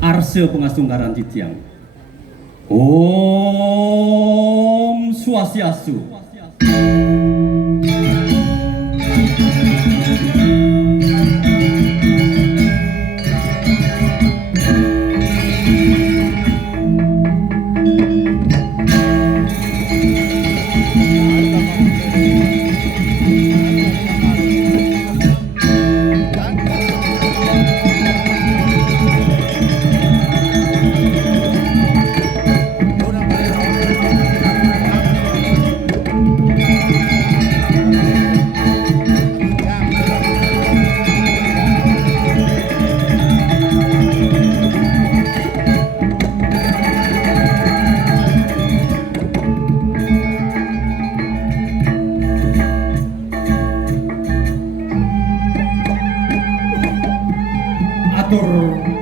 arse pengasungkaran titiang. Om Swastiastu.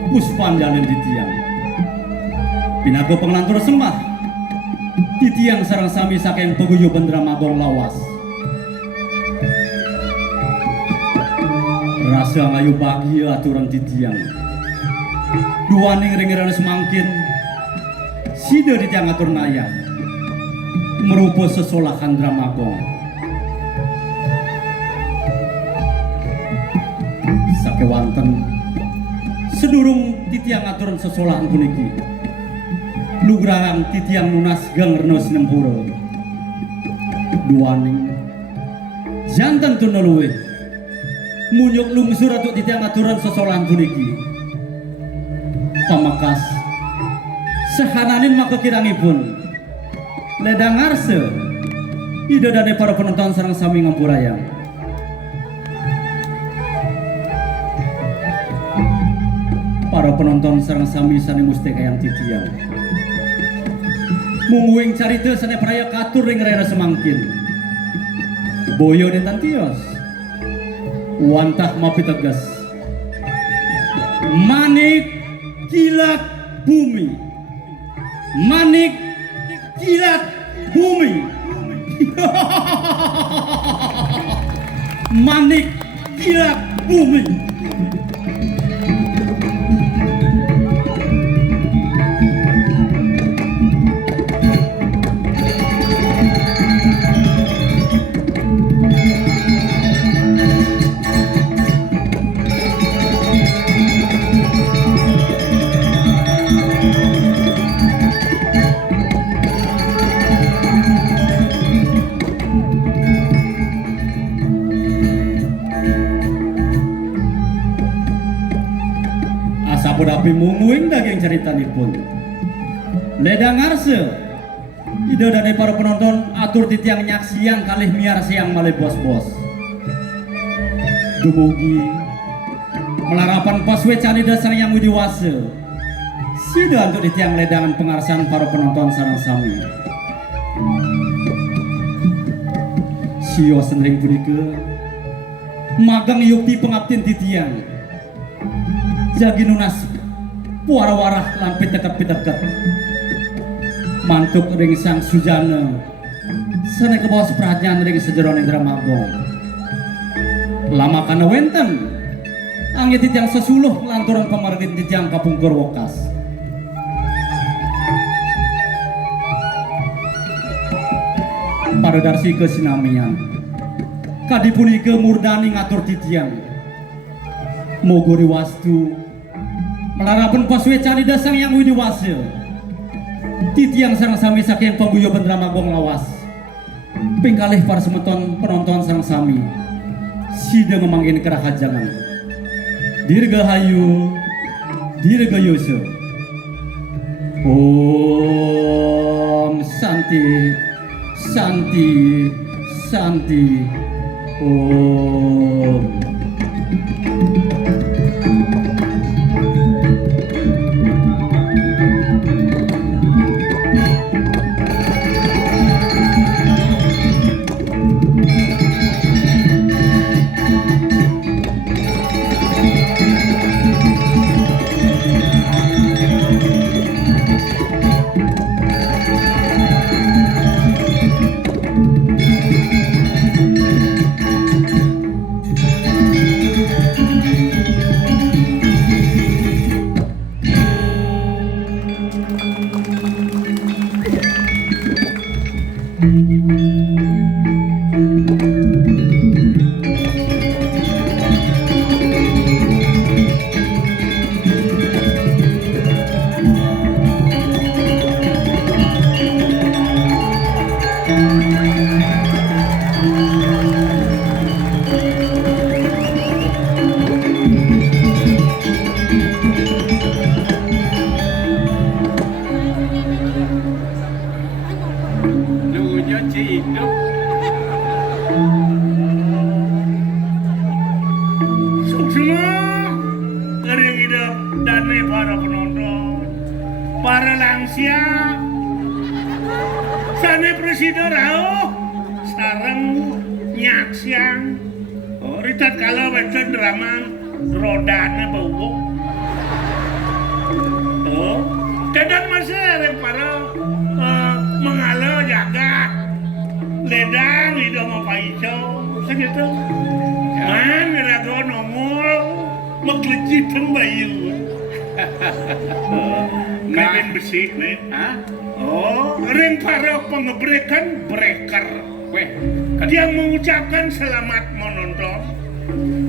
Puspanjalan titiang pinago pengelantur sembah titiang sarang sami saking paguyuban Dramagong lawas rasa ngayu bahagia aturan titiang duaning ringiran semangkin sida titiang atur naya merupa sesolahan Dramagong sakewanten sedurung titiang aturan sesolahan puniki lugrahang titiang nunas gang reno sinempura duaning jantan tuneluwe munyuk lungsur atau titiang aturan sesolahan puniki pamakas sehananin maka kirangipun ledang arse ida dane para penonton sarang sami ngampurayang para penonton sarang sami sane musti kayang titiang mungguing carita sane peraya katur ring rera semangkin boyo dan tantios wantah mapi tegas manik kilat bumi manik kilat bumi manik kilat bumi. Api mungguing daging ceritanipun ledang arse ida dari para penonton atur titiang nyaksiang kalih miar siang malih bos-bos dumugi melarapan paswe cani dasar yang widiwase sida untuk titiang ledangan pengarsan para penonton sarang sami sio senring punika magang yukti pengabdian titiang jagi nunas puara-warah lan piteket-piteket mantuk ring sang sujana sane ke bawah seperhatian ring sejeroning Dramagong lama kana wenten angin titiang sesuluh lanturan pemargin titiang kapungkur wokas pada darsi kesinamian kadipunika murdani ngatur titiang mogori wastu melarapan paswe cari dasang yang widiwase titiang sarang sami saking paguyuban Dramagong lawas pingkalih para semeton penonton sarang sami sida ngemangin kerahajangan dirgahayu dirgayusa Om Santi Santi Santi Om. para langsia sana presiden rao sarang nyak siang ritat kalau baca drama rodanya bau kadang masa yang para mengalah jaga ledang hidup mau paiso segitu man rago nomor maklejit teng bayu makin besi nih ring para pengebrekan breaker dia mengucapkan selamat menonton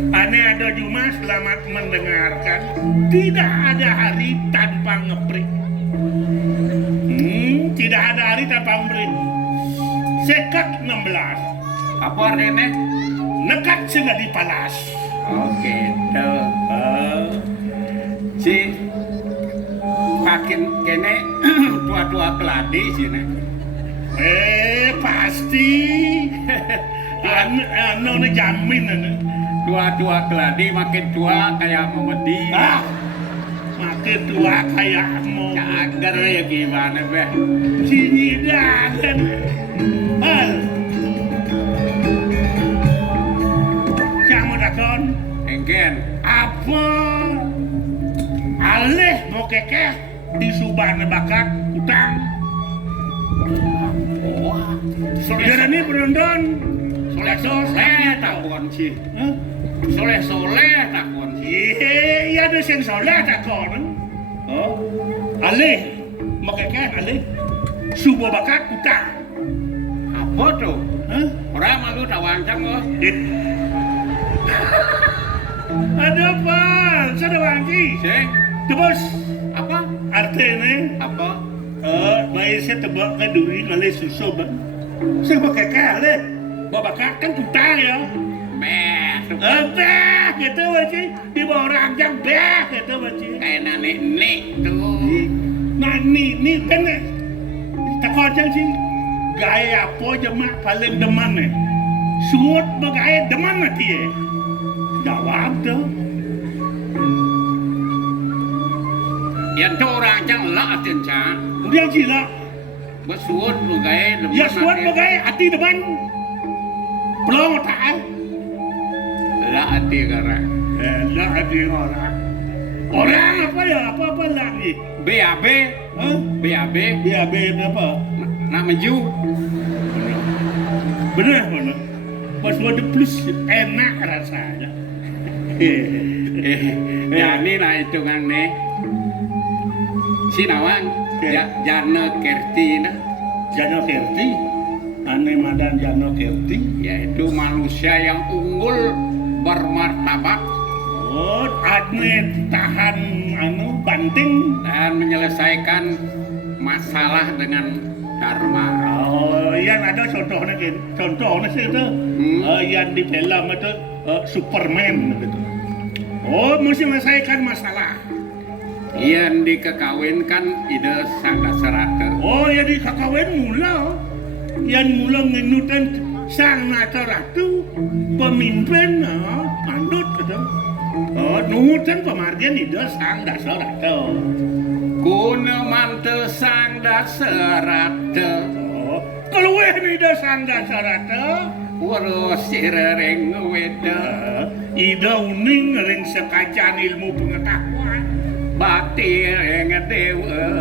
aneh ada cuma selamat mendengarkan tidak ada hari tanpa ngebreak tidak ada hari tanpa ngebreak sekat 16 apa artinya? nekat sudah dipalas Oke, si makin kene tua-tua keladi sini. Pasti anu jamin Tua-tua keladi makin tua kayak memedi. Makin tua kayak mau Cager ya gimana be? Sinyidan Siapa dakon? Engken. Apa? Alih mau kekeh di subahna bakat utang. Saudara ini berondon. Soleh takon sih. Soleh takon sih. Iya ada yang soleh takon. Alih mau kekeh alih subah bakat utang. Apa tuh? Orang malu tawancang kok. Ada apa? Saya wangi. Sih. Tebus. Apa? Artinya? Apa? Baik saya tebak ke duri ngalih susu bang. Saya pakai kali. Bapak kan tutang ya. Beh, gitu macam di bawah ranjang beh, gitu macam. Kayak nenek tuh. Nah ni kan tak kau sih gaya apa jemaah paling deman nih. Suut bergaya deman nanti ya. Jawab tuh. Yang tu orang yang lah atin cah. Dia gila. Bersuut bergaya deman. Ya suut bergaya hati deman. Belum tak. Lah hati karang. Lah hati orang. Orang apa ya? Apa lagi? BAB. BAB. BAB apa? Nak maju. Benar. Pas ada plus enak rasanya. Jadi lah hitungan nih. Si Nawang, Jana Kerti nah. Jana Kerti? Aneh madan Jana Kerti? Yaitu manusia yang unggul bermartabat. Aneh tahan banting dan menyelesaikan masalah dengan dharma. Yang ada contohnya kan? Contohnya sih itu yang di film itu Superman gitu. Mesti menyelesaikan masalah. Yang dikekawinkan ide sang dasarata. Yang dikekawin mula. Yang mula ngenutan sang ratu pemimpin mandut gitu. Nuhutan pemargian ide sang dasarata. Kuna mantel sang dasarata. Keluar ide sang dasarata. Urus sirering weda. Ide uning ring sekacan ilmu pengetahuan. Bakti ring dewa.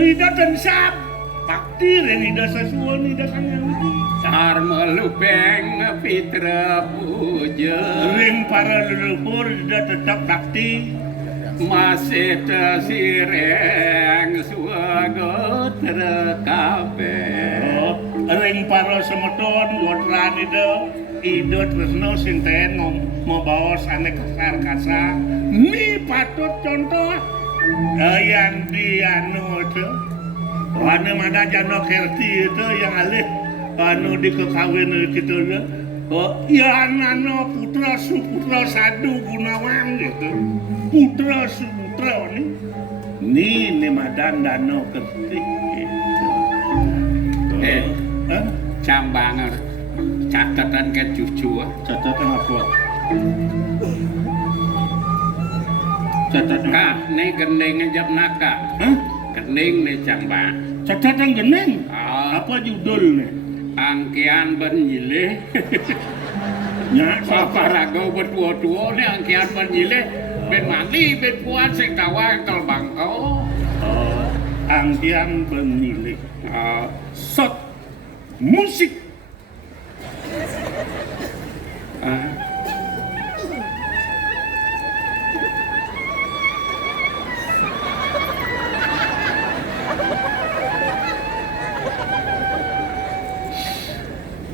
Ide tensap. Bakti ring ide sesuon ide sang Yahudi. Sarma lupeng fitra puja. Ring para leluhur ide tetap bakti. Masih tersireng suaga terkabe. Ring para semeton lotran ide tresno sinten mau bawa ane kasar ni patut contoh yang di anu itu ane mana Jana Kerti itu yang alih anu dikekawin gitu ya anu putra sadu Gunawan gitu putra ni madan Jana Kerti gitu. Cambangan catatan ke cucu. Catatan apa? Catatan Kak, ini gendeng ngejap naka. kening nih cang ba. Catatan gening. Ah. Apa judulnya? Angkian benyile. Nya Paparago bertua-tua nih angkian benyile. Ben mani ben puan sing tawa kel bangko. Angkian benilih. Ah, Sot musik. ah.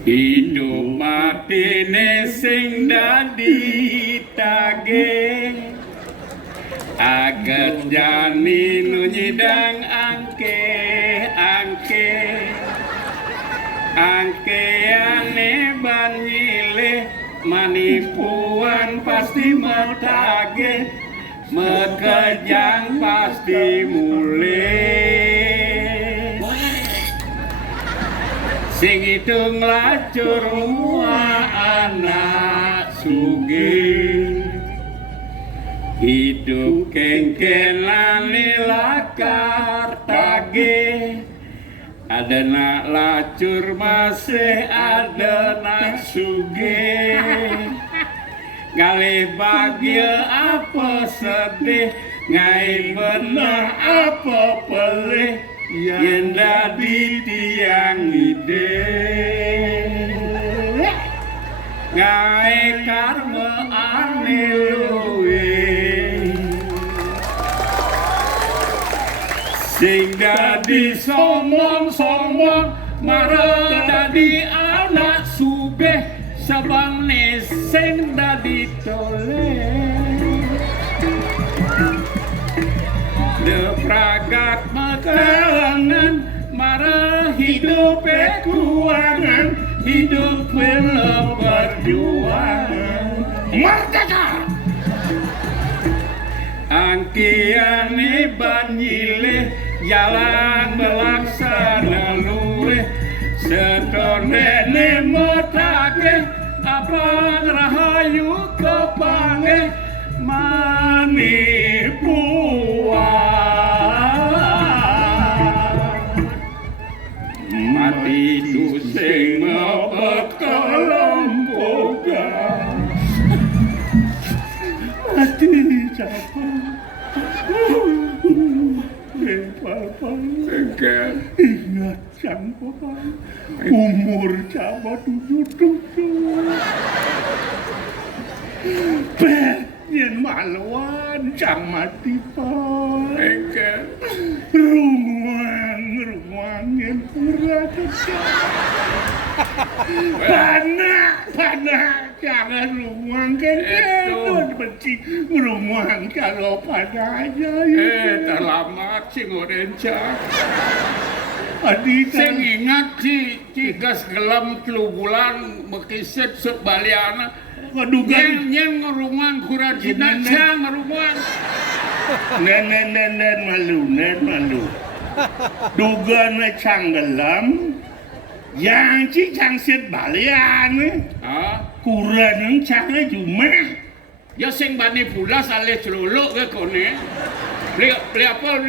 Hidup matine sing dadi tage aget jani nu nyidang angke ane banyile manipuan pasti metage mekejang pasti mulai sing hitung lacur mua anak sugih hidup kengken lani lakar tage ada nak lacur masih ada nak sugih ngalih bahagia apa sedih ngai bener apa pelih yang dadi tiang ide ngai karma ane luwe sing dadi sombong marah dadi anak sugih sabang sing dadi toleh depragat makalangan marah hidup keuangan hidup penuh perjuangan merdeka angkiane banyile jalan melaksana luwe setone motake apa rahayu kepange manipuan mati dusing mapakalamboga Mati siapa? Papa. Ingat sang papa. Umur siapa 77. Yen maluan cang mati pak. Ruang yang pura Panah jangan ruang kan benci ruang kalau panah aja terlambat sing orenca Adi sing ingat gas gelam 3 bulan bekiset sebaliana Wadugan nyen ngerungan kurajina cang ngerungan nen malu dugan canggelam yang cang set balian kurang cangnya cuma ya sing bani pulas alih celuluk ke kone beli apel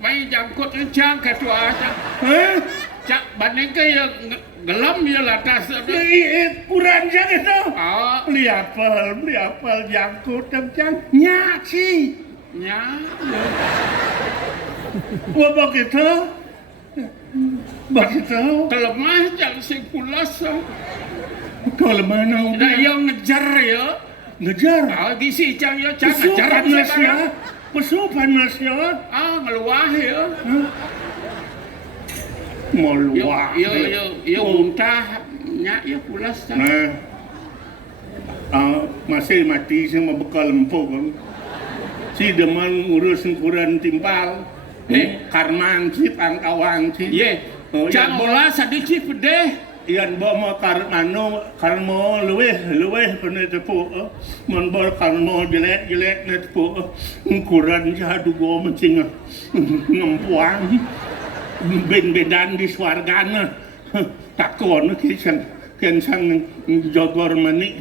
main jangkut cang ketua cak bani ke ya gelam ya latas kurang cang itu beli apel jangkut cang nyaci nya begitu kelemah cang sing pulas kalau mana nah yang ngejar ya ngejar gisi cang ya cang ngejar pesu panasnya ngeluah ya meluah ya muntah nya ya pulas cang masih mati sama bekal empuk si deman ngurus ukuran timpal karman si pangkawang si cang bola sadiki pedeh iyan bawa karmo luweh kena tepuk mon bol karmo jelek na tepuk ukuran jadu go mencing ngempuang ben-bedan di swargana takon kisan jogor mani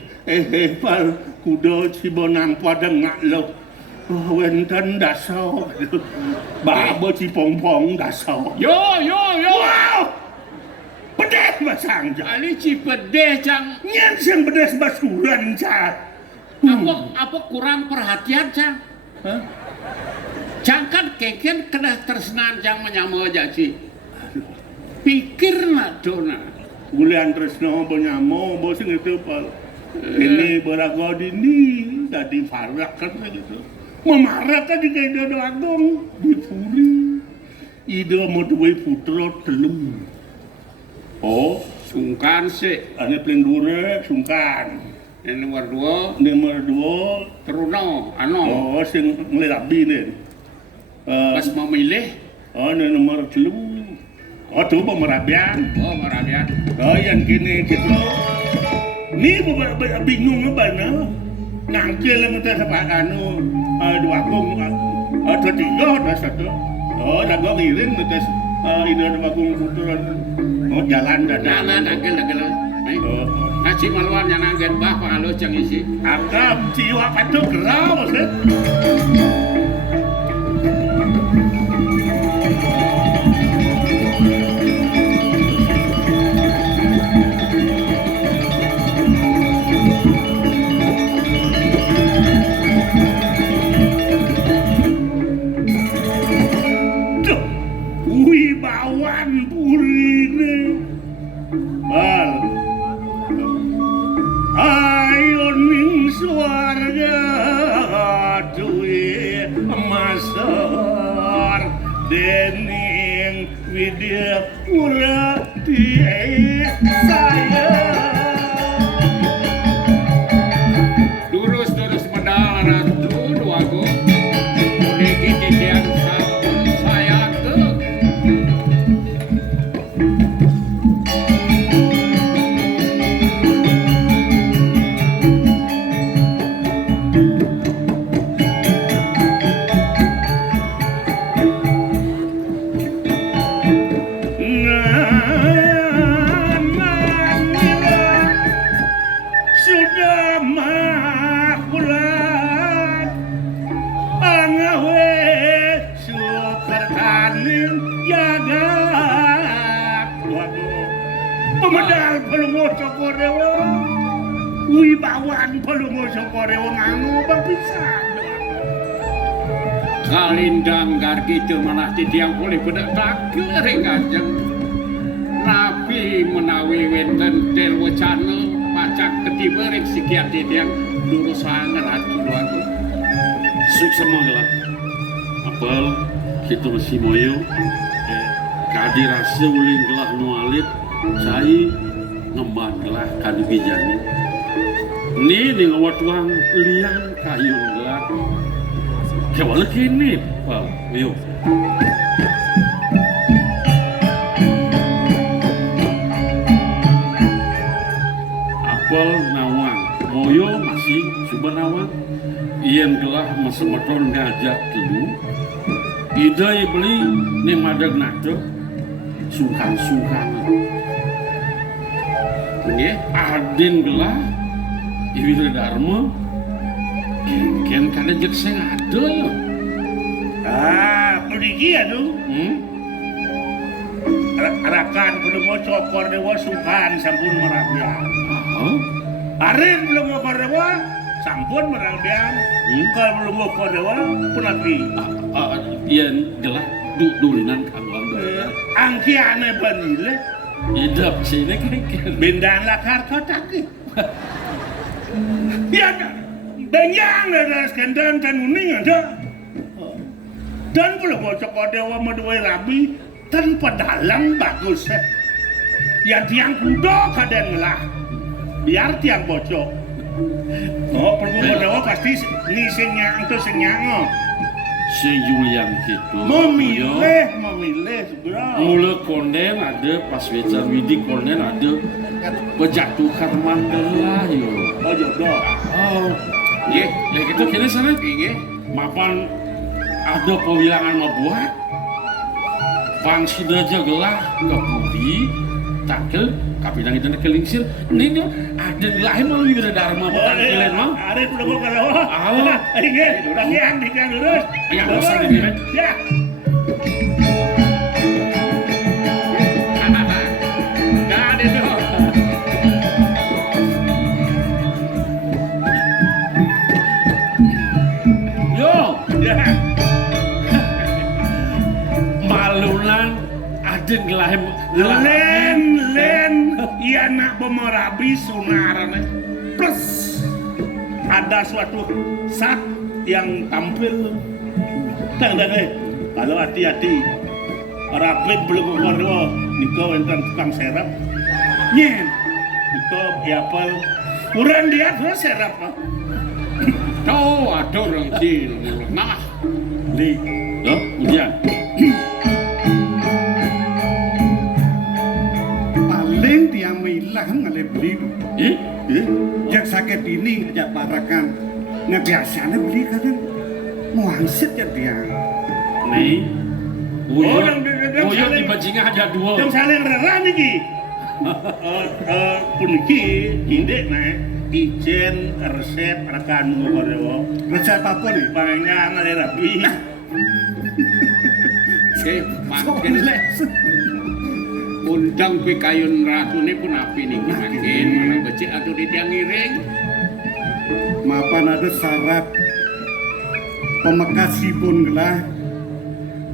pal kudo si bonang padang ngak lo wenten dasau. Babo cipong-pong dasau. Yo. Wow! Pedes basang ja. Ali Cipedeh Cang. Nyen sing pedes basuran ja. Apa kurang perhatian Cang? Hah? Cang kan keken kena tersenan Cang menyama jaci. Pikirna dona. Gulian tresno benyamo bos sing itu pal. Ini berago dini tadi farak kan gitu. Memarak kan di kaya agong di puri. Ide mau duwe putra telung. Oh, Sungkan sih. ane paling dure sungkan. Yang nomor 2 Nomor 2 Teruno ano. oh sing nglerabi nih. Pas mau milih. Nomor 3. Oh tuh pemerabian. Oh Marabian. Oh yang gini gitu. Ni bingung apa na? Nangkil lang kita sa paano. Dua kong tiga ada satu. Oh dago ngiring kita ide na bagong futuran. Oh jalan Nah, nagel. Oh. Ngaji maluan yang nanggen bah pangalo Cang isi. Agam jiwa katu gerau maksud. Wibawan purine bal ayo ning swarga duwe masar dening widya urati saya Durus medal ratu duago. Uniki titian sampun sayang ke. sudah makulat angawe supertanin jagat waduh pemedal pelungo cokorewo wibawan pelungo cokorewo nganu bang pisan Kalindang gargi itu malah titiang boleh bedak takil ringajeng. Nabi menawi wenten tel wacana pacak ketiba ring sikiat titiang durus sangat hati duago. Sukses manggelak. Apal kita masih moyo. Kadi rasa uling gelah nualit. Saya ngemban gelah kadi bijani. Ni dengan watuang liang kayun gelah. Kewala kini, Pal. Ayo. Apal nawang. Moyo masih coba nawang. Iyan gelah masemeton ngajak dulu. Ida beli ni madag nado sungkan-sungkan. Nggih, Adin gelah Iwila Dharma ken kana jek sing ado yo. pergi ya tuh arakan pelungo cokor dewa sungkan sampun merabian Oh, Arin pelungo dewa sampun merabian kalau pelungo dewa penapi iyan gelah dulinan kanglang doa. angki aneh banile Idap sini kan. bendaan lakar kotak ya benyang ada skendan dan uning ada dan pelungo cokor dewa meduai rabi tanpa dalam bagus yang tiang kudo kaden lah biar tiang bocok oh pelungo dewa pasti ni senyang itu senyang Si Julian gitu. memilih bro Mula konden ada pas wecan widi konden ada pejatuhan manggelah yo. oh jodoh Oh, ya gitu kini sana. Nggih. Mapan ada pewilangan membuat Bang Sidaja gelah ke Budi tangkel kapinang itu kelingsir ini dia ada lain malu ibu dharma tangkelan mah Ada udah gua kalau. Ah. Ingat, udah yang lurus. Ya, bosan ini, men. Ya. Nggak ada dong. yo Ya. malulan ada lain Len, iya nak Bomorabi sunarane. Plus ada suatu saat yang tampil. Tang kalau hati-hati. Rapid belum kono niko enten tukang serap. Nyen. Niko diapel. Kurang dia tuh serap. Oh, ada orang kiri. Nah, Li. yo ujian paling dia hilang oleh beli eh jak sakit ini jak parakan nggak biasanya beli kan mau angsit ya dia nih Oh, yang Uyo saling- di bajingan ada dua Yang saling rera niki. Puniki indek nah ijen resep rekan ngorewo. resep apa nih Pangengan ale rabi. makin undang pikayun ratu ini pun api nih makin mana becik atau di tiang ngiring. mapan ada syarat pemekasipun gelah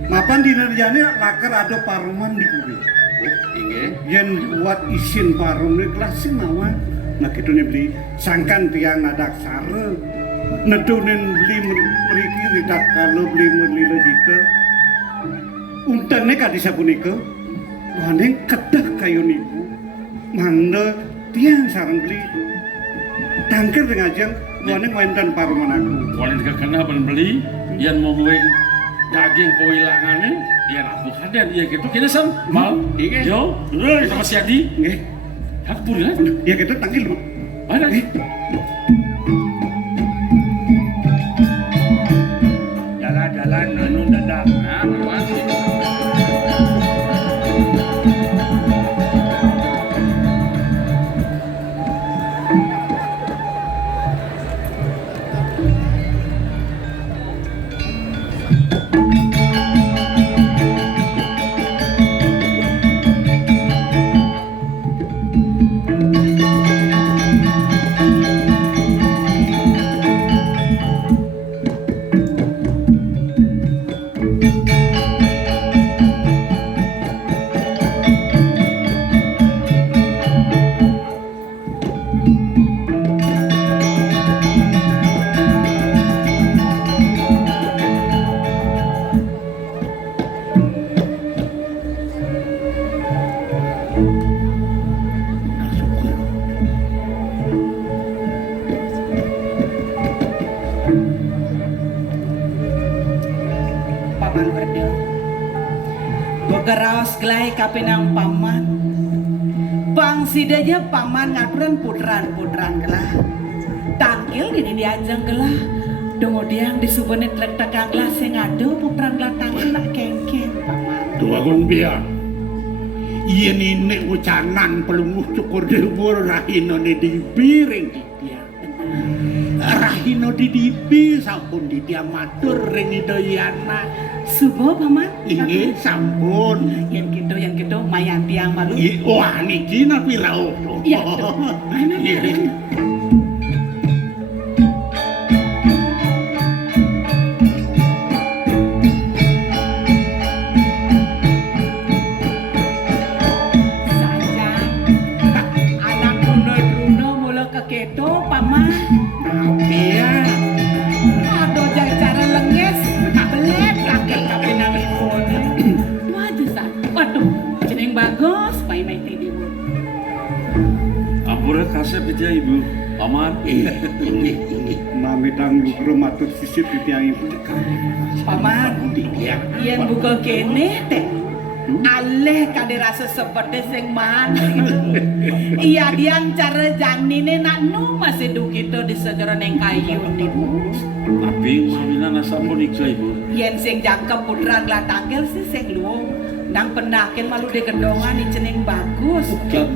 mapan di nerjane lakar ada paruman di kubi Oh, inge. yang buat isin parum ini gelah sih nawa nah gitu nih beli sangkan tiang ada sare nedunin beli meriki ridak kalau beli melilo jita untangnya kadisa punika Waneng kedah kayu nipu manda tiang sarang beli tangkir dengan jam waneng wenten paruman aku Walin kekena beli yang mau gue daging kehilangannya ya aku hadir ya gitu kita sam mal Iya. yo kita masih adi nggih hak pun ya kita tangkil lu ada Jalan-jalan anu dadak. Nah, berwasi. Paman berde Bogaraos gelai kapinang paman Bang sidanya paman ngaturan putran gelah Tangkil di diajang gelah Kemudian disubenet lek tegang gelah sing ado putran gelah tangkil nak kengken paman Dua gumbia. Iya nenek ucanan pelunguh cukur dewur rahino di piring di dia. Rahino di dipi sampun di dia matur ring idayana. Subo paman Ini sampun. yang gitu mayan tiang malu Wah niki napi rauh. Iya, tuh. Iya. Sayang anak runo mula keketo paman Iya. aduh jai cara lenges belek kakek kapinang ipun waduh sa waduh jeneng bagus main-main di dimun ampura kasep itu ya ibu paman Ini. mami dang lukro matur sisip di tiang ibu paman Iya. yen buka kene teh aleh kade rasa seperti sing man iya dian cara janine nak nu masih dukito di segera neng kayu nih tapi mamina nasa pun ikut ibu yen sing jangkep putran lah tangkel sih sing luwung nang penaken malu de gendongan ni ceneng bagus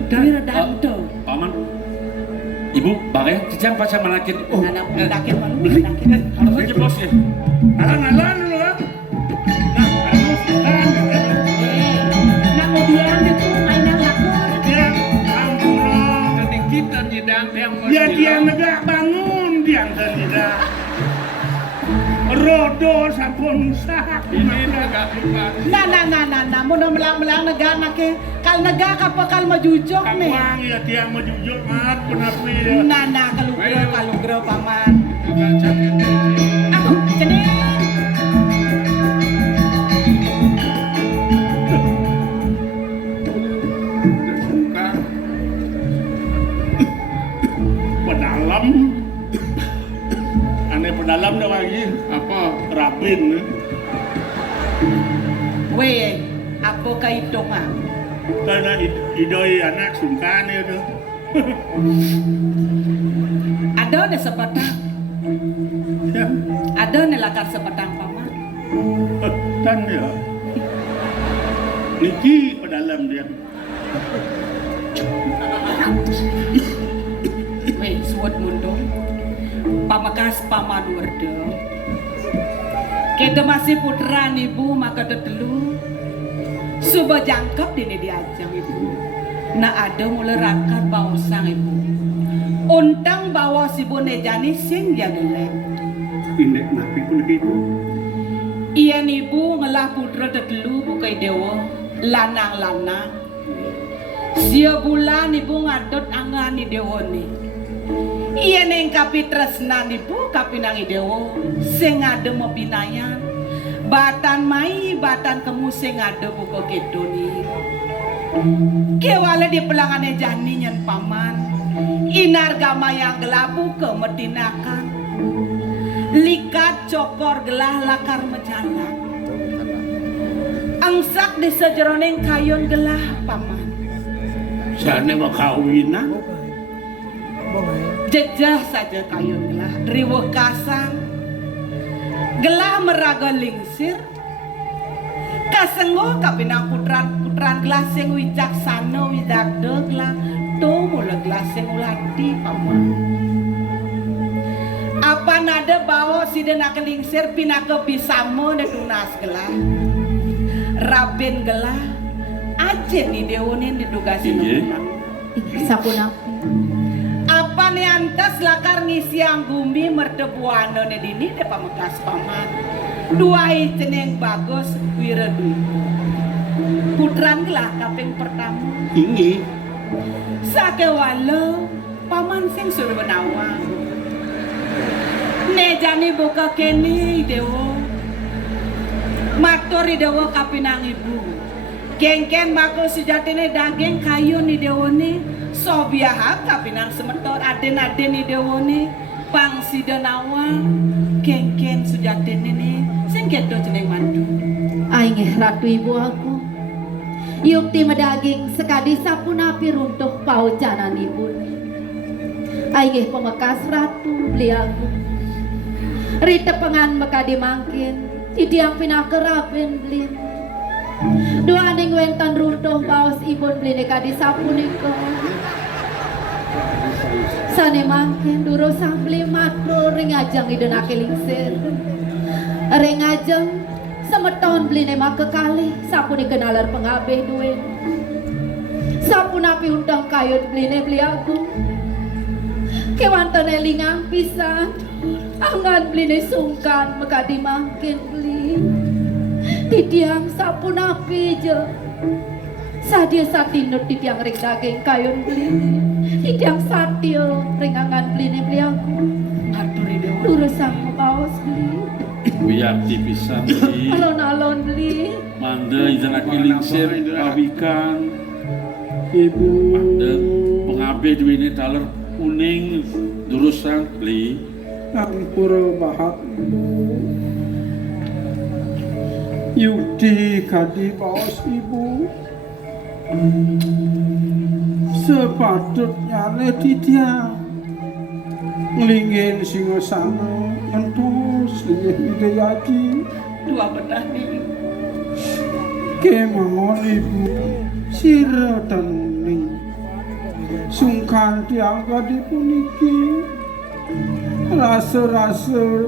dari redanto Paman, Ibu, bagaya kijang pas sama nakit. anak penaken malu penaken Harus aja bos ya. Alan lu kan. Nah, nak kemudian itu mainan lakon dia ampura. Kening kita tidak yang Ya dia negak bangun dia tidak. Rodo sampun usaha. ini agak lupa. nah mun melang negara nake kal negara apa kal majujok nih Kamuang ya dia mau jujur mat penapi ya. nah kalau gro paman aku ceneng Suka Pedalam. Aneh pedalam dah lagi. apa? Rabin. weh apa kaitungan Karena idoi anak sungkan itu. ada nih sepatang Ya, ada nih lakar sepatang paman dan ya. Niki pedalam dia. weh suwat mundung pamakas paman werde kita masih putran ibu maka tetelu suba jangkep dini diajang ibu na ada mulai rakat bawa sang ibu untang bawa si bonejani sing jageleng Indek napi pun gitu. iyan ibu ngelah putra tetelu bukai dewa lanang-lanang sia bulan ibu ngadot angani dewa ni iyan yang kapi tresnan ibu kapi nangi dewa sing ada mau binayan batan mai batan kamu sing ada buka gitu ni kewala di pelangannya jani nyen paman inar gama yang gelabu ke medinakan likat cokor gelah lakar mejalan angsak di sejeroning kayon gelah paman Sana mau kawinan. jejah saja kayon gelah riwa kasang gelah meraga lingsir kasenggo kapinang putran gelah sing wicaksana widagda gelah to mula gelah sing ulati paman apa nada bawa si dena kelingsir pinaka bisamo ne tunas gelah rabin gelah ajen ni dewone didugasi nang Sapunapi. apa nih antas lakar ngisi anggumi merdebuano ne dini de pamekas paman dua ceneng bagus wiredu putran gelah kaping pertama Ini sake walo paman sing suruh benawang ne jani buka kene dewo matur dewo kapinang ibu gengken bakal sejatine daging kayu ni dewo ni sobiaha kapinang semetor aden-aden ni dewo ni pang sidanawang gengken sejatine ni sing kedo jeneng mandu Aing ratu ibu aku. Yukti medaging sekadi sapunapi runtuh paucanan ibu. Aing pemekas ratu beli aku. Rite pengan mekadi mangkin. Tidiang pinakerapin beli. Dua ning wentan runtuh paus ibun beli nekadi sapunika. Sane mangkin duro sambli makro ring ajang idenake lingsir. Ring ajang semeton beli nema kekali sapuni kenalar pengabeh duit sapunapi undang kayut beli aku kewantan elingang pisan angan beli sungkan mekadi mangkin beli titiang sapunapi je sadia satinut titiang ring daging kayun beli titiang satio ring angan beli aku aturi dewo lurus sang paus beli Wiyakti pisan di alon-alon beli manda ijanaki lingsir pawikan Ibu. manda pengabe duwene taler kuning durusan li Ampura bahat ibu. Yukti kadi paus ibu. Sepatutnya tidiang nglingin singosana entus lingin Widayati dua bedah nih. Kemawon ibu sira tening sungkan tiang kadi puniki rasa-rasa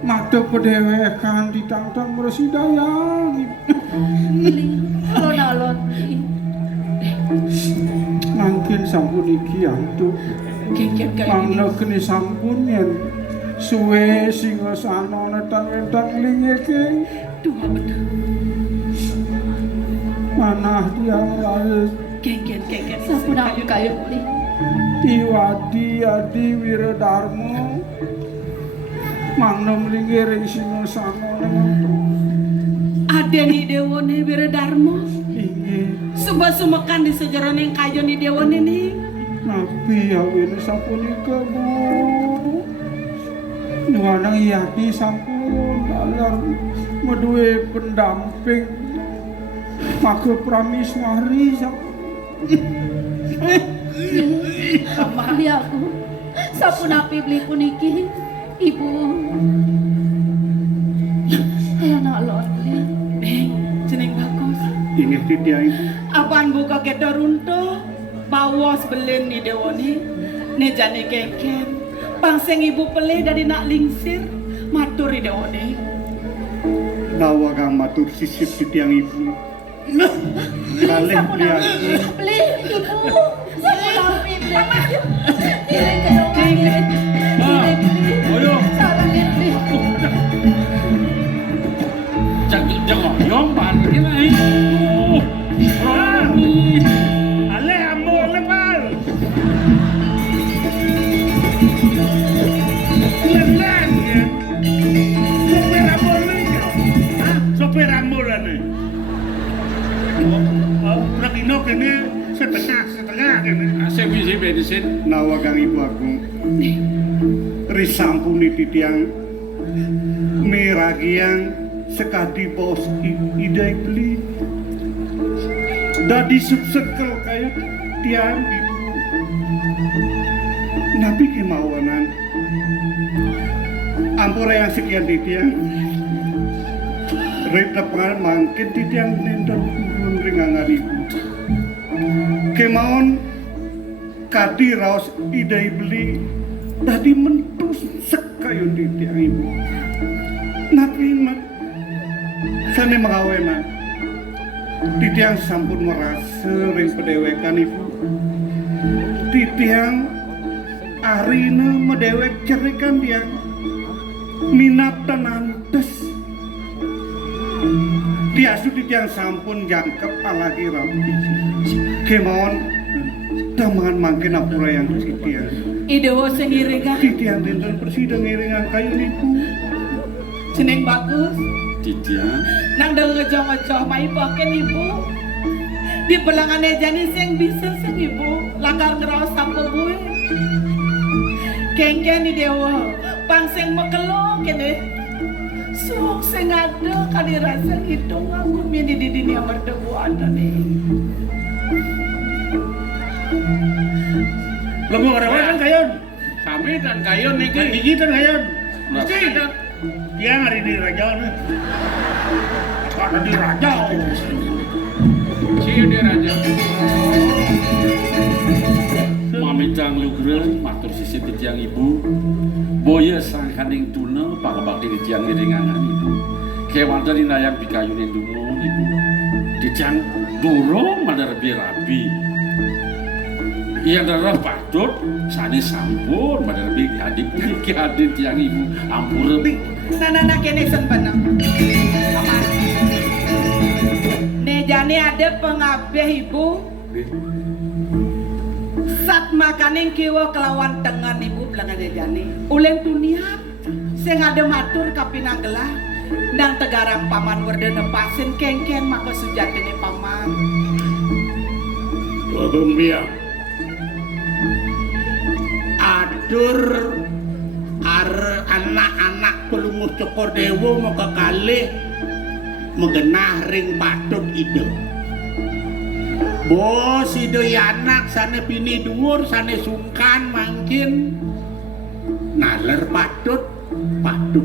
mata pedewekan ditantang mersidayang Alon-alon. mungkin sampun iki antuk Kengken kayak mangna gini. kene sampun yen suwe singasana netang-netang lingeke Dua bedah. manah tiang laris Kengken. Sapunapi kayo beli. Iwadi Adi Wiradharma mangnem lingiring singasana Ada nih dewone Wiradharma. inggih Suba sumekan di sejeroning kayu nih dewone nih. nabi awene sapunika Bu nuwanang Yadi sampun alar meduwe pendamping maka pramiswari Beli aku. Sapunapi beli puniki. Ibu. Alon-alon beli. Jeneng bagus. inggih titiang ibu Apaan buka kita runtuh? Bawas belen nih dewone. Nih jane kengken. Pangseng ibu pele dari nak lingsir. Matur nih dewone. bawa kang matur sisip titiang ibu kalih tiang Beli ibu. Sapunapi beli. Iring ke rumah. Iring. Ayo. Sarangin beli. Jangan nyom balik lagi. Ale amor lepal. Lelan ya. Sopir amor nih. Sopir amor nih. Rakino kene setengah kene. Saya bisa bensin. nawa kang ibu agung risampuni titiang miragiang sekadi bos idai beli dadi subsekel kayak tiang ibu nabi kemauanan ampura yang sekian titiang rita pengal mangkin titiang nendang turun ringangan ibu kemauan kadi raos idai beli tadi mentus sekayun di tiang ibu nabi mat sane mengawenan di tiang sampun merasa ring pedewekan ibu di tiang arina medewek cerikan tiang minat tenantes diasu di tiang sampun jangkep alagi rapi kemauan tamangan mangkin apura yang sitian Idewo sengiring kan. titian dinten persidang iringan kayu nipu Jeneng bagus. Tidian. Nang ngejoh-ngejoh mai paken ibu. Di belangane jani sing bisa sing ibu. Lakar ngeraos sampo gue. Kengken di dewa. Pangseng mekelo kene. Suuk sing ada kali rasa hidung aku mini di dunia merdebu ada nih. Lemu orang kan kayon. Kami dan kayu nih Kan gigi kan kayon. Mesti dan Tiang hari di raja nih. Ada di raja. Cia dia raja. Mami cang lugren matur sisi tiang ibu. Boya sang kaning tuna pakabakti di tiang iringangan ibu. Kewan dari nayang bikayu ning dungo ibu. Di tiang durung madar birabi. Iya darah patut sani sampun madar bi hadik ki hadik tiang ibu ampura bi. Nana kene sempena. Nejane ada pengabeh ibu. Sat makaning kiwa kelawan tengan ibu belang ada jane. Uleng tuniat sing ada matur kapinang gelah nang tegarang paman werdene pasin kengken maka sujatine paman. Babung biang. Adur anak-anak pelunguh cokor dewo mau kekalih mengenah ring patut ide. Bos ide anak sana bini dhuwur sana sungkan mangkin naler patut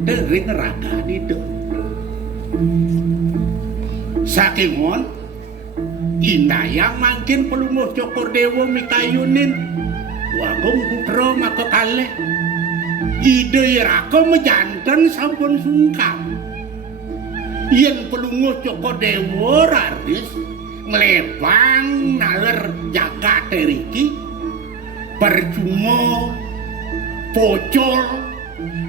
ring ragan ide. Saking mon inayang mangkin pelunguh Cokordewo mikayunin wagong putra maka kalih ide iraka mejanten sampun sungkam yen pelunguh Cokordewo raris nglebang naler jagat riki percuma pocol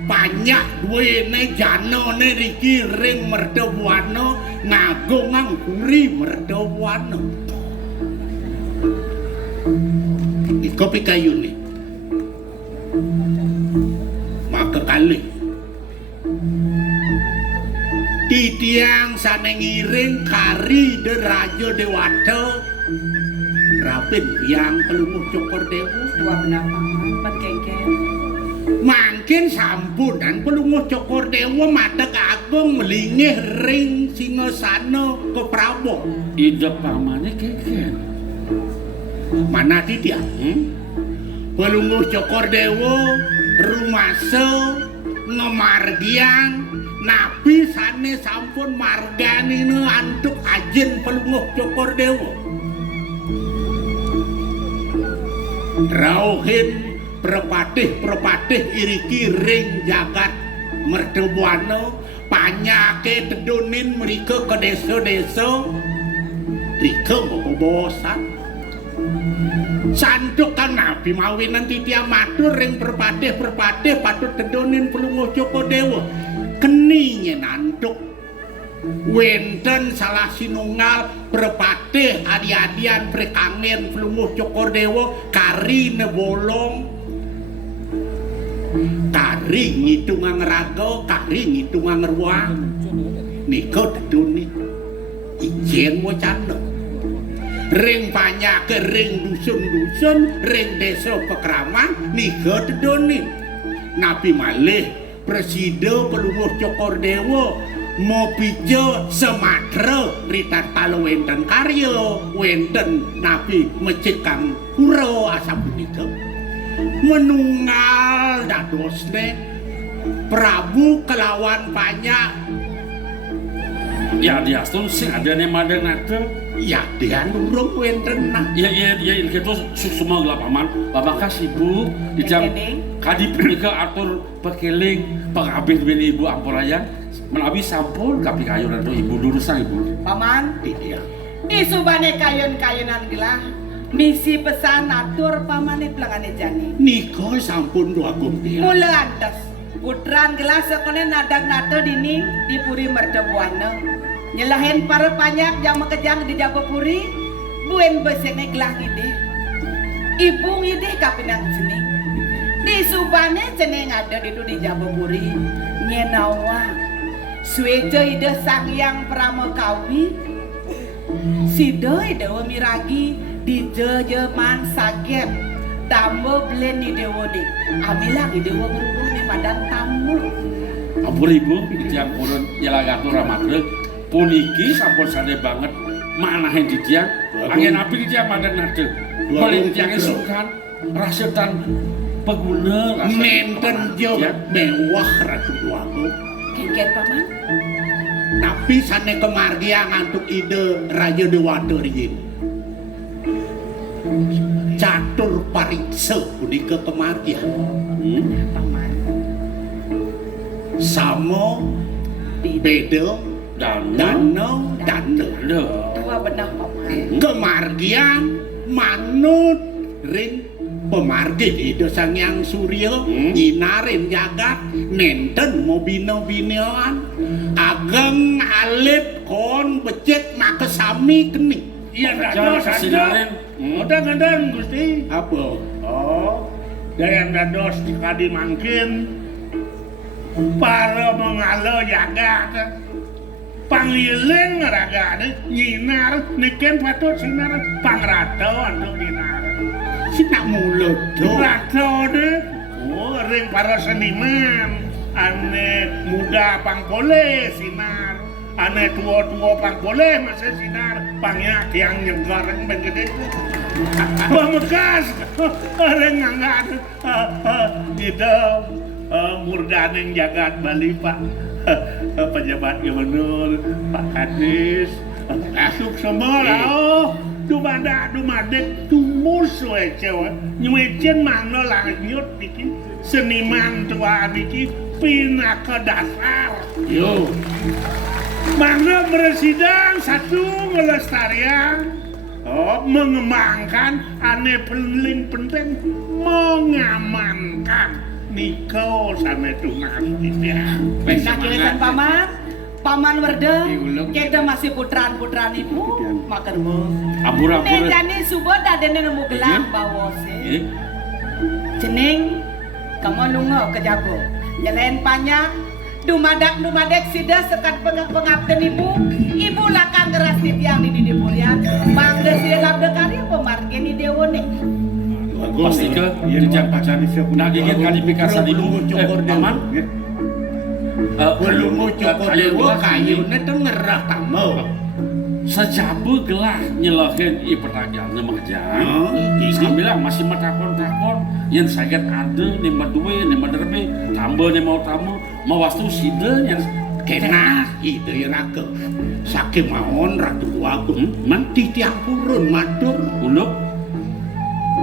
banyak duwene janane riki ring merdawana ngagung ngangkuri merdawana iko pikayune maka kalih titiang sane ngiring kari de Raja Dewata rapin yang pelunguh Cokordewo Dua benar paman, penkengken. mangkin sampunan pelunguh Cokordewo madeg agung melingih ring singasana ke Prabowo. Ide pamane keken. Mana titiang? Pelunguh Cokordewo rumasa ngemargiang nabi sane sampun marganine antuk ajen pelunguh Cokordewo. Rauhin perpatih iriki ring jagat merdawana panyake tedonin mereka ke desa-desa rika bobosan sandukan nabi mawinan titiang matur ring perpatih patut tedonin pelunguh Cokordewo keni nyenantuk wenten salah sinunggal perpatih adi-adian prekangen pelunguh Cokordewo kari nebolong kari ngitungan raga kari ngitungan ruang nika deduni ijen wacana ring banyak ke ring dusun-dusun ring desa pekraman nika deduni nabi malih presiden pelunguh Cokordewo mau pijo Sumatera ritat talo wenten karya wenten nabi mecekang kuro asam punika menunggal dadosne Prabu kelawan banyak Ya diastun sing adane madeng nate. ya dia nurung wenten nah Ya gitu semua gelap aman. Bapak kasih ibu di jam kadi pernika atur pekeling pengabih bini ibu ampuraya menabi sampul kapi kayunan tuh ibu durusan ibu. Paman, iya isubane kayun-kayunan gelah. Misi pesan atur pamane pelangane jani. niko sampun dua gumpil Mula antes putran gelas sekone nadak nato dini di puri merdabuana. Nyelahin para panyak yang mekejang di Jabapuri buen besene gelah ide. Ibu ide kapinang seni. Di subane ceneng ada di Jabapuri. Nyenawa suejo ide sang yang pramokawi. Sido ide miragi di jejeman saget tambo blen di dewoni amilang di dewo berubah di padan tamu Ampun ibu di jam purun yalagatur ramadre puniki sampun sane banget manahin di tiang angin api di tiang madeng nate paling tiangnya sukan rasetan peguna nenten jo mewah ratu duaku kengken paman tapi sane kemargiang antuk ide Raja Dewata ringin catur pariksa punika kemargian paman samo beda danau dante dua benar paman kemargian manut ring pemargi ide sang yang surya nyinarin jagat nenten mau bino-binoan ageng alit kon becek maka sami keni Iya dados sinarin. Udah gandan Gusti. apa Oh, dayan dados kadi mangkin para mengalo jagat pangiling ragane nyinar niken patut sinar pangrato untuk dinar. sinak mulut do Rato deh. Oh, ring para seniman ane muda pangpole sinar ane tua-tua pangpole masih sinar pangyak yang nyegar yang begede Pamekas orang ngangkat itu murdaning jagat Bali Pak pejabat gubernur, Pak Kadis, masuk semua lah. Dumadek tumus we cewek nyuecen mangno lanjut bikin seniman tua bikin pindah ke dasar. Yo, Mangno presiden satu melestarian, mengembangkan ane paling penting mengamankan Niko sama Tunas dia. Nah kirisan paman Werda, Diulung. kita masih putraan ibu, makan bu. Ampura. Nih jani subot ada nemu gelang bawa Eh, sih. Cening, kamu lungo ke jago. Jalan panjang, dumadek sida sekat pengabden ibu lakan keras di tiang di mulia. Bang desi labda karya pemargeni dewone. pasti ke jejak pacar nagingin kalifikasi ibu paman. belum mau cokor dewa kayunya tuh ngerah kamu. Sejabu gelah nyelahin i pertanyaan mengajar. Sambilang masih matakon yang sakit ada nimba duwe nimba derbe tambah nimba tamu mawastu sida yang Kena ide raga sakit mawon ratu aku menti tiang purun matur uluk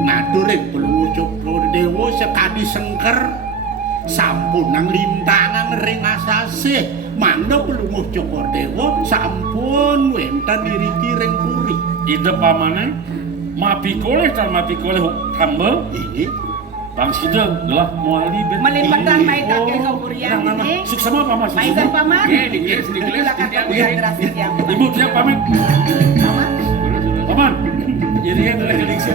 naturin belum cokor dewa sekadi sengker sampun nang lintangan ring asase mangdo belum cokor dewa sampun wenten diriki ring puri ide pamane mapi koleh tambah ini bang sida gelah muali bet Melimpatan main kakek kau kurian ini. sukses sama paman Mainkan paman. Oke, digeles, Silakan kamu yang keras di tiang. ibu dia pamit Paman. paman jadi kan lagi diksi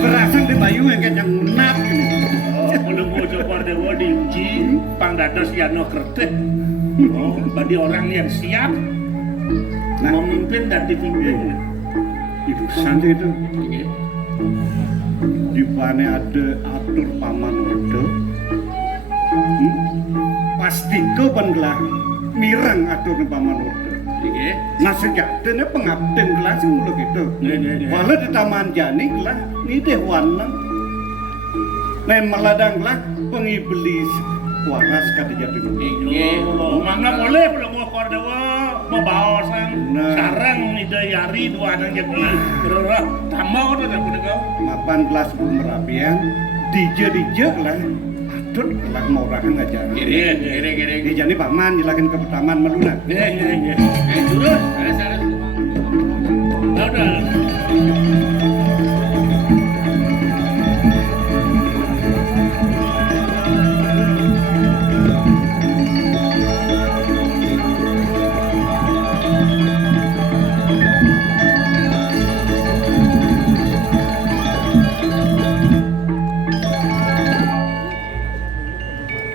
Berasan di bayu yang kenyang nap. Belum mau coba dewa diuji, pang dados Yano Kerteh. Bagi orang yang siap memimpin dan dipimpin. Itu santai itu. Di mana ada atur paman Werda. Pasti ke pengelah mirang atur paman Werda. Nah sejatinya pengabden gelah sih mulu gitu. Walau di taman jani gelah ini deh warna. Nah meladang gelah pengiblis waras kata jadi Mangga boleh belum mau kordewa mau bawa sang Nah. sarang ide yari dua anak jadi berorah tambah udah tak boleh kau. 18 belum merapian dije lah atur lah mau rakan aja. Gere. Di jani paman jelakin ke taman meluna. Turun. Udah.